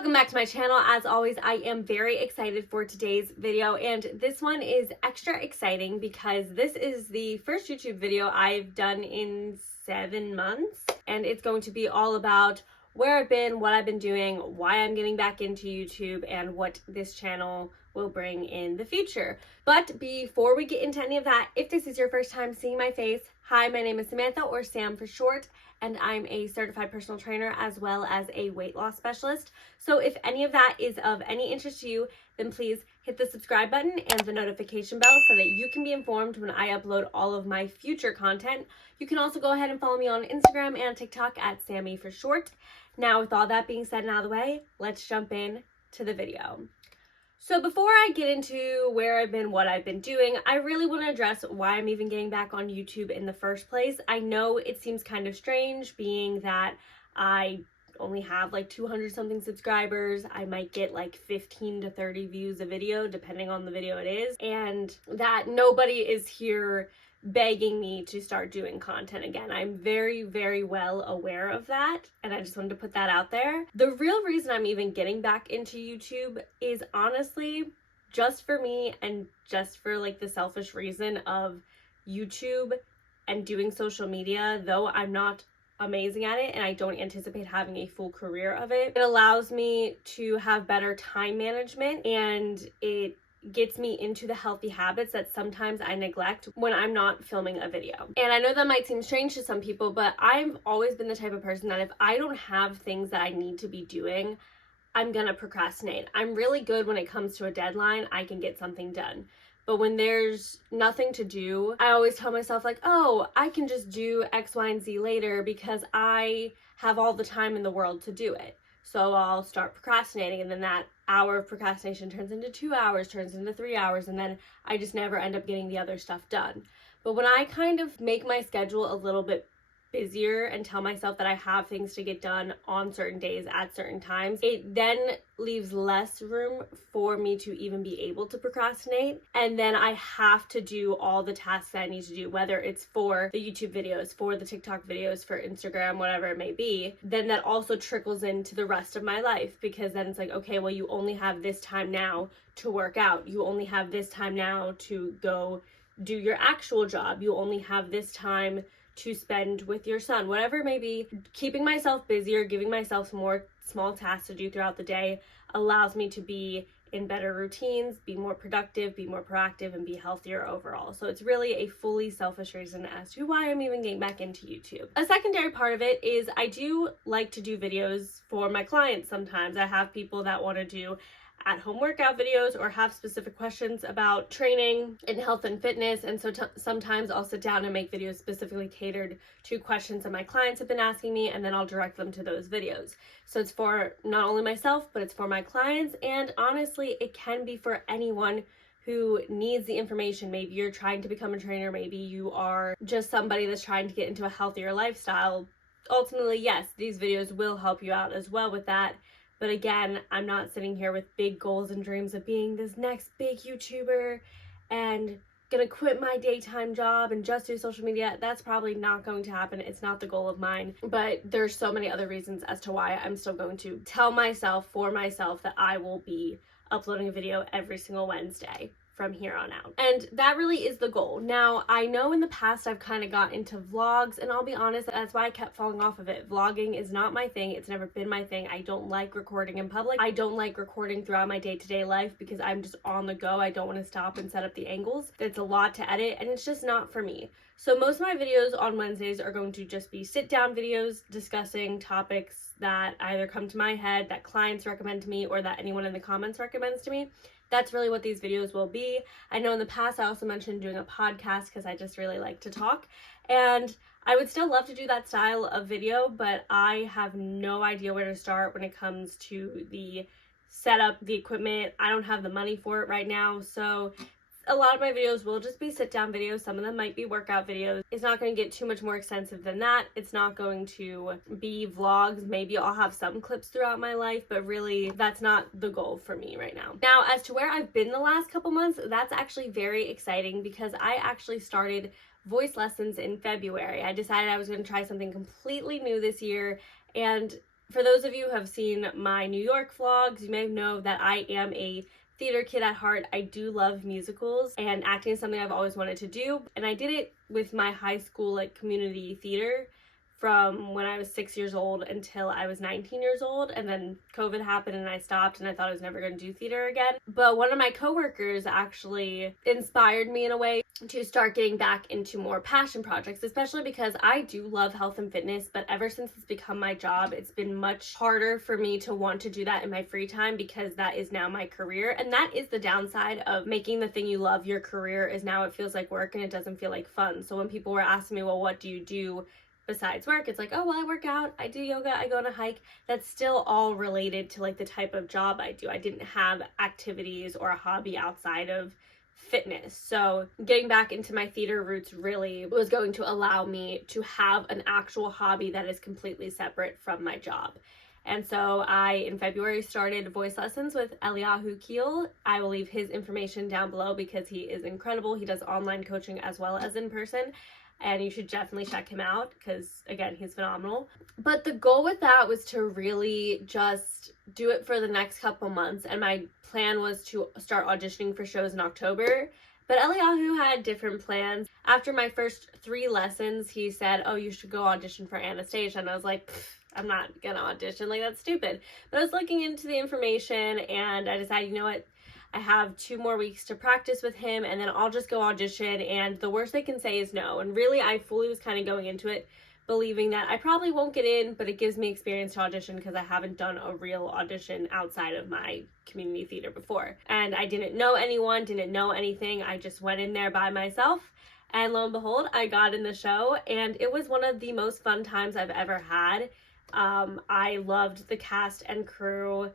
Welcome back to my channel. As always, I am very excited for today's video, and this one is extra exciting because this is the first YouTube video I've done in 7 months, and it's going to be all about where I've been, what I've been doing, why I'm getting back into YouTube, and what this channel will bring in the future. But before we get into any of that, if this is your first time seeing my face, hi, my name is Samantha, or Sam for short, and I'm a certified personal trainer as well as a weight loss specialist. So if any of that is of any interest to you, then please hit the subscribe button and the notification bell so that you can be informed when I upload all of my future content. You can also go ahead and follow me on Instagram and TikTok at Sammy for short. Now, with all that being said and out of the way, let's jump in to the video. So before I get into where I've been, what I've been doing, I really want to address why I'm even getting back on YouTube in the first place. I know it seems kind of strange being that I only have like 200 something subscribers. I might get like 15 to 30 views a video depending on the video it is, and that nobody is here begging me to start doing content again. I'm very, very well aware of that, and I just wanted to put that out there. The real reason I'm even getting back into YouTube is honestly just for me and just for like the selfish reason of YouTube and doing social media. Though I'm not amazing at it and I don't anticipate having a full career of it, it allows me to have better time management, and it gets me into the healthy habits that sometimes I neglect when I'm not filming a video. And I know that might seem strange to some people, but I've always been the type of person that if I don't have things that I need to be doing, I'm gonna procrastinate. I'm really good when it comes to a deadline. I can get something done. But when there's nothing to do, I always tell myself like, oh, I can just do X, Y, and Z later because I have all the time in the world to do it. So I'll start procrastinating, and then that hour of procrastination turns into 2 hours, turns into 3 hours, and then I just never end up getting the other stuff done. But when I kind of make my schedule a little bit busier and tell myself that I have things to get done on certain days at certain times, it then leaves less room for me to even be able to procrastinate. And then I have to do all the tasks that I need to do, whether it's for the YouTube videos, for the TikTok videos, for Instagram, whatever it may be. Then that also trickles into the rest of my life, because then it's like, okay, well, you only have this time now to work out. You only have this time now to go do your actual job. You only have this time to spend with your son, whatever it may be. Keeping myself busier, giving myself more small tasks to do throughout the day allows me to be in better routines, be more productive, be more proactive, and be healthier overall. So it's really a fully selfish reason as to why I'm even getting back into YouTube. A secondary part of it is I do like to do videos for my clients sometimes. I have people that want to do at-home workout videos or have specific questions about training and health and fitness, and so sometimes I'll sit down and make videos specifically catered to questions that my clients have been asking me, and then I'll direct them to those videos. So it's for not only myself, but it's for my clients, and honestly, it can be for anyone who needs the information. Maybe you're trying to become a trainer, maybe you are just somebody that's trying to get into a healthier lifestyle. Ultimately, yes, these videos will help you out as well with that. But again, I'm not sitting here with big goals and dreams of being this next big YouTuber and gonna quit my daytime job and just do social media. That's probably not going to happen. It's not the goal of mine. But there's so many other reasons as to why I'm still going to tell myself, for myself, that I will be uploading a video every single Wednesday from here on out. And that really is the goal. Now, I know in the past I've kind of got into vlogs, and I'll be honest, that's why I kept falling off of it. Vlogging is not my thing. It's never been my thing. I don't like recording in public. I don't like recording throughout my day-to-day life because I'm just on the go. I don't want to stop and set up the angles. It's a lot to edit, and it's just not for me. So most of my videos on Wednesdays are going to just be sit-down videos discussing topics that either come to my head, that clients recommend to me, or that anyone in the comments recommends to me. That's really what these videos will be. I know in the past I also mentioned doing a podcast because I just really like to talk, and I would still love to do that style of video, but I have no idea where to start when it comes to the setup, the equipment. I don't have the money for it right now, so a lot of my videos will just be sit down videos. Some of them might be workout videos. It's not going to get too much more extensive than that. It's not going to be vlogs. Maybe I'll have some clips throughout my life, but really that's not the goal for me right now. Now, as to where I've been the last couple months, that's actually very exciting because I actually started voice lessons in February. I decided I was going to try something completely new this year, and For those of you who have seen my New York vlogs, you may know that I am a theater kid at heart. I do love musicals, and acting is something I've always wanted to do, and I did it with my high school community theater from when I was 6 years old until I was 19 years old, and then COVID happened and I stopped, and I thought I was never going to do theater again. But one of my coworkers actually inspired me in a way to start getting back into more passion projects, especially because I do love health and fitness, but ever since it's become my job, it's been much harder for me to want to do that in my free time, because that is now my career. And that is the downside of making the thing you love your career, is now it feels like work and it doesn't feel like fun. So when people were asking me, well, what do you do besides work? It's like, oh, well, I work out, I do yoga, I go on a hike. That's still all related to the type of job I do. I didn't have activities or a hobby outside of fitness. So getting back into my theater roots really was going to allow me to have an actual hobby that is completely separate from my job. And so I, in February, started voice lessons with Eliyahu Keel. I will leave his information down below because he is incredible. He does online coaching as well as in person, and you should definitely check him out because, again, he's phenomenal. But the goal with that was to really just do it for the next couple months, and my plan was to start auditioning for shows in October. But Eliyahu had different plans. After my first 3 lessons, he said, oh, you should go audition for Anastasia, and I was like, I'm not gonna audition, that's stupid. But I was looking into the information, and I decided, you know what, I have 2 more weeks to practice with him, and then I'll just go audition, and the worst they can say is no. And really, I fully was kind of going into it believing that I probably won't get in, but it gives me experience to audition because I haven't done a real audition outside of my community theater before. And I didn't know anyone, didn't know anything. I just went in there by myself, and lo and behold, I got in the show, and it was one of the most fun times I've ever had. I loved the cast and crew,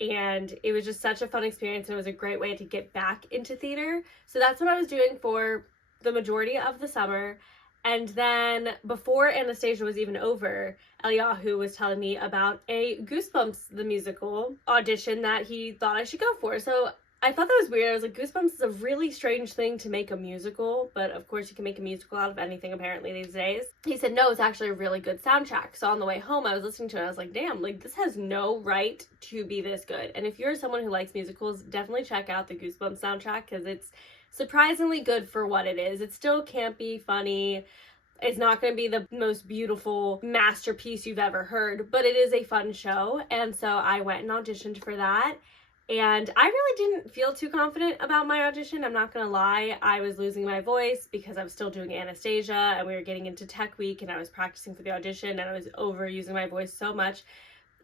and it was just such a fun experience, and it was a great way to get back into theater. So that's what I was doing for the majority of the summer. And then before Anastasia was even over, Eliyahu was telling me about a Goosebumps the musical audition that he thought I should go for. So I thought that was weird. I was like, Goosebumps is a really strange thing to make a musical, but of course you can make a musical out of anything apparently these days. He said, no, it's actually a really good soundtrack. So on the way home, I was listening to it, and I was like, damn, this has no right to be this good. And if you're someone who likes musicals, definitely check out the Goosebumps soundtrack, because it's surprisingly good for what it is. It's still campy, funny. It's not going to be the most beautiful masterpiece you've ever heard, but it is a fun show. And so I went and auditioned for that. And I really didn't feel too confident about my audition. I'm not going to lie. I was losing my voice because I was still doing Anastasia, and we were getting into tech week, and I was practicing for the audition, and I was overusing my voice so much.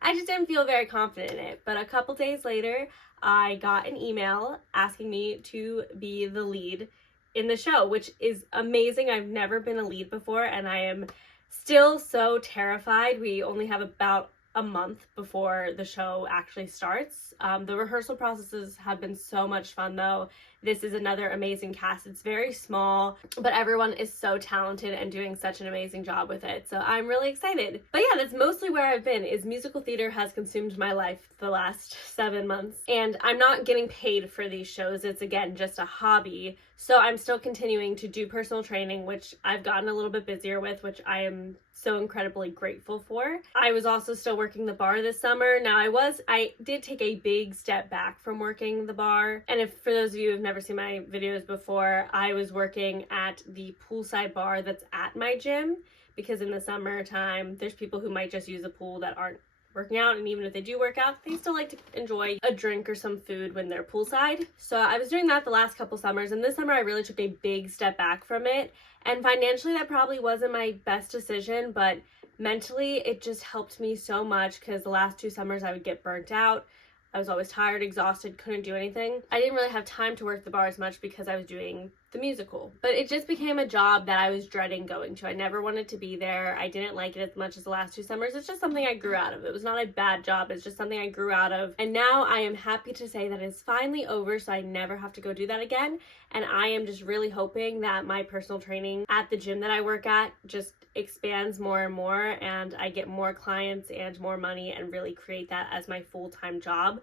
I just didn't feel very confident in it. But a couple days later, I got an email asking me to be the lead in the show, which is amazing. I've never been a lead before, and I am still so terrified. We only have about a month before the show actually starts. The rehearsal processes have been so much fun though. This is another amazing cast. It's very small, but everyone is so talented and doing such an amazing job with it. So I'm really excited. But yeah, that's mostly where I've been, is musical theater has consumed my life the last 7 months. And I'm not getting paid for these shows. It's, again, just a hobby. So I'm still continuing to do personal training, which I've gotten a little bit busier with, which I am so incredibly grateful for. I was also still working the bar this summer. Now I did take a big step back from working the bar. And if for those of you who have never seen my videos before, I was working at the poolside bar that's at my gym, because in the summertime, there's people who might just use the pool that aren't working out, and even if they do work out, they still like to enjoy a drink or some food when they're poolside. So I was doing that the last couple summers, and this summer I really took a big step back from it. And financially, that probably wasn't my best decision, but mentally, it just helped me so much, because the last 2 summers I would get burnt out. I was always tired, exhausted, couldn't do anything. I didn't really have time to work the bar as much because I was doing the musical. But it just became a job that I was dreading going to. I never wanted to be there. I didn't like it as much as the last 2 summers. It's just something I grew out of. It was not a bad job. It's just something I grew out of. And now I am happy to say that it's finally over, so I never have to go do that again. And I am just really hoping that my personal training at the gym that I work at just expands more and more, and I get more clients and more money and really create that as my full-time job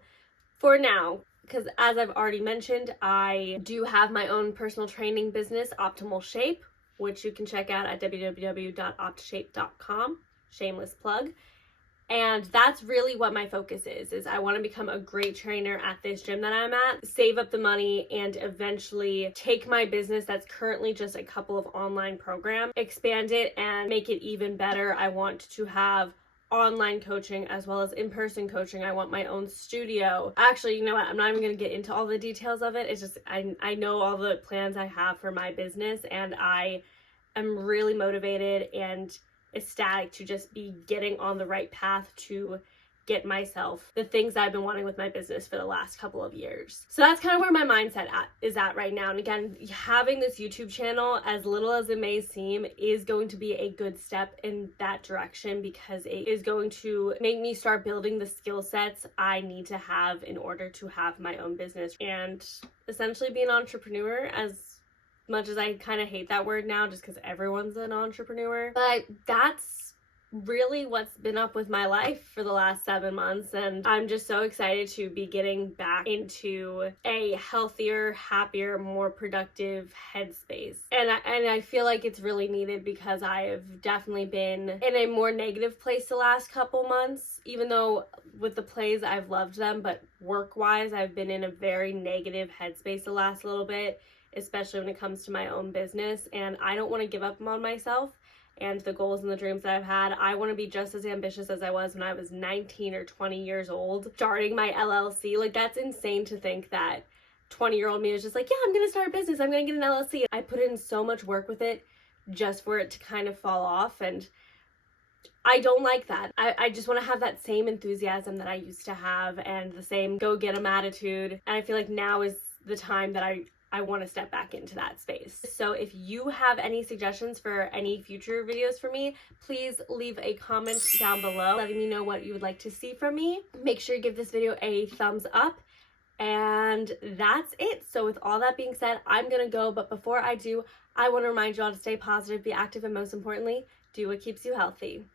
for now. Because as I've already mentioned, I do have my own personal training business, Optimal Shape, which you can check out at www.optshape.com. Shameless plug. And that's really what my focus is I want to become a great trainer at this gym that I'm at, save up the money, and eventually take my business that's currently just a couple of online programs, expand it and make it even better. I want to have online coaching as well as in-person coaching. I want my own studio. Actually, you know what? I'm not even going to get into all the details of it. It's just I know all the plans I have for my business, and I am really motivated and ecstatic to just be getting on the right path to get myself the things I've been wanting with my business for the last couple of years. So that's kind of where my mindset is at right now. And again, having this YouTube channel, as little as it may seem, is going to be a good step in that direction, because it is going to make me start building the skill sets I need to have in order to have my own business and essentially be an entrepreneur, as much as I kind of hate that word now just because everyone's an entrepreneur. But that's really what's been up with my life for the last 7 months, and I'm just so excited to be getting back into a healthier, happier, more productive headspace. And I feel like it's really needed, because I have definitely been in a more negative place the last couple months. Even though with the plays I've loved them, but work-wise I've been in a very negative headspace the last little bit, especially when it comes to my own business, and I don't want to give up on myself and the goals and the dreams that I've had. I want to be just as ambitious as I was when I was 19 or 20 years old, starting my LLC. Like, that's insane to think that 20-year-old me was just like, yeah, I'm going to start a business, I'm going to get an LLC. I put in so much work with it just for it to kind of fall off, and I don't like that. I just want to have that same enthusiasm that I used to have and the same go-get-em attitude, and I feel like now is the time that I want to step back into that space. So if you have any suggestions for any future videos for me, please leave a comment down below letting me know what you would like to see from me. Make sure you give this video a thumbs up, and that's it. So with all that being said, I'm gonna go, but before I do, I want to remind you all to stay positive, be active, and most importantly, do what keeps you healthy.